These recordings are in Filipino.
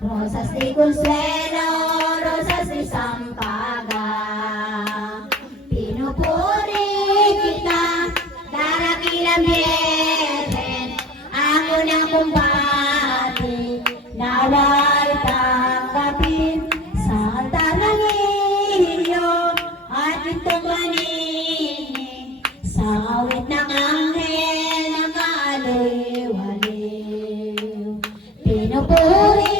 Rosas de Consuelo, rosas de Sampaga. Pinupuri kita, darakilang biyeren, ako na kumbati, nawal tanggapin sa altar ng iyo, at itong manini, sa awit ng anghel na kaaliw-aliw. Pinupuri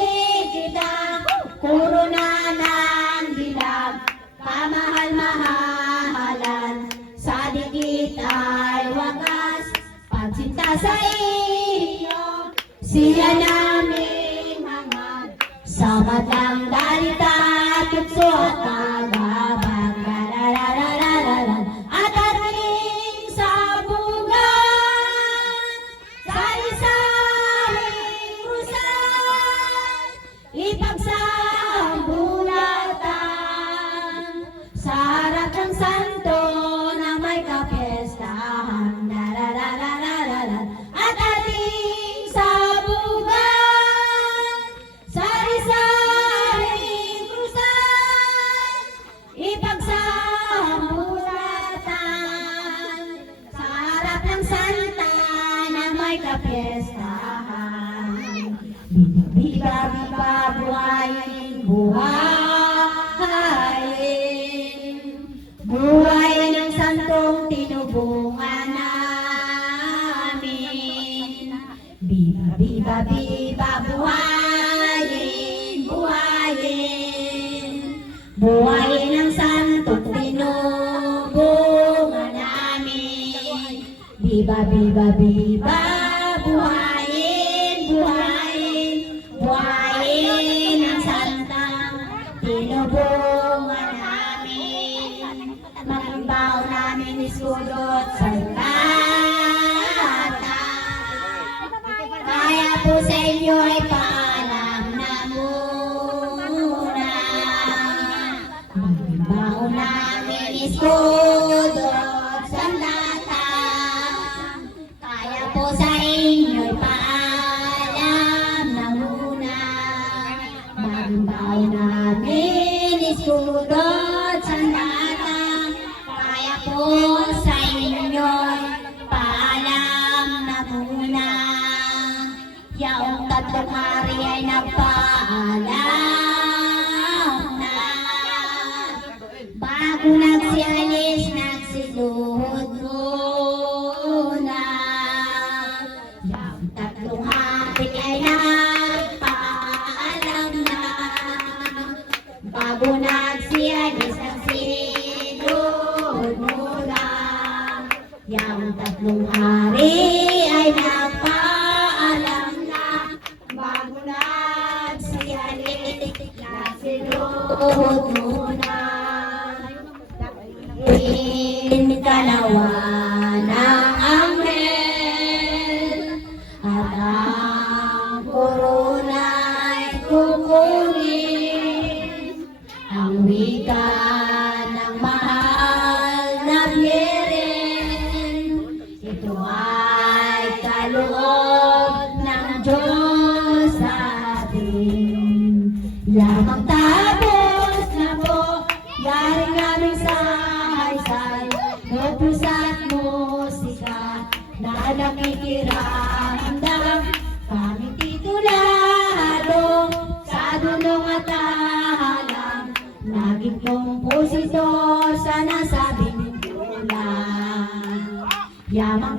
kita, corona ng dilag, pamahal-mahalan, sa dikit ay wagas, pagsinta sa iyo, siya naming hangad, sa madlang dalita, tutso at tagabang, at ating sabugan, sari-saring krusal, ipagsambulatan, sa harap ng santo na may kapiestahan, at ating sabugan, sari-saring krusal, ipagsambulatan, sa harap ng santa na may kapiestahan. Biba, biba, buhayin, buhayin, buhayin ang santong tinubungan namin. Biba, biba, biba, buhayin, buhayin, buhayin ang santong tinubungan namin. Biba, biba, biba, buhayin, buhayin, buhayin ang santang tinubungan namin. Magimbaw namin iskudot sa lata. Kaya po sa inyo ay paalam na muna. Magimbaw namin iskudot sa lata. Kaya po sa inyo ay paalam na muna. Magimbaw namin iskudot sa lata. Kaya po sa inyo paalam na muna. Yaong tatlong hari ay nagpaalam na. Bago nagsialis, nagsiluhod muna. Yaong tatlong hari ay nagpaalam na. Bago nagsialis, nagsiluhod muna. Yaong tatlong hari ay nagpaalam na. Bago nagsialis, nagsiluhod muna. Kalawa ng anghel, at ang korona'y kukunin. Ang wika ng mahal na biyeren, ito ay kaloob ng Diyos sa atin. Lamang tapos na po, galing namin sa haysay, notebooks at musika, na nakikiramdam, kami titulado sa dulong at tahalang, naging kompositor sa nasabing tulang. Yamang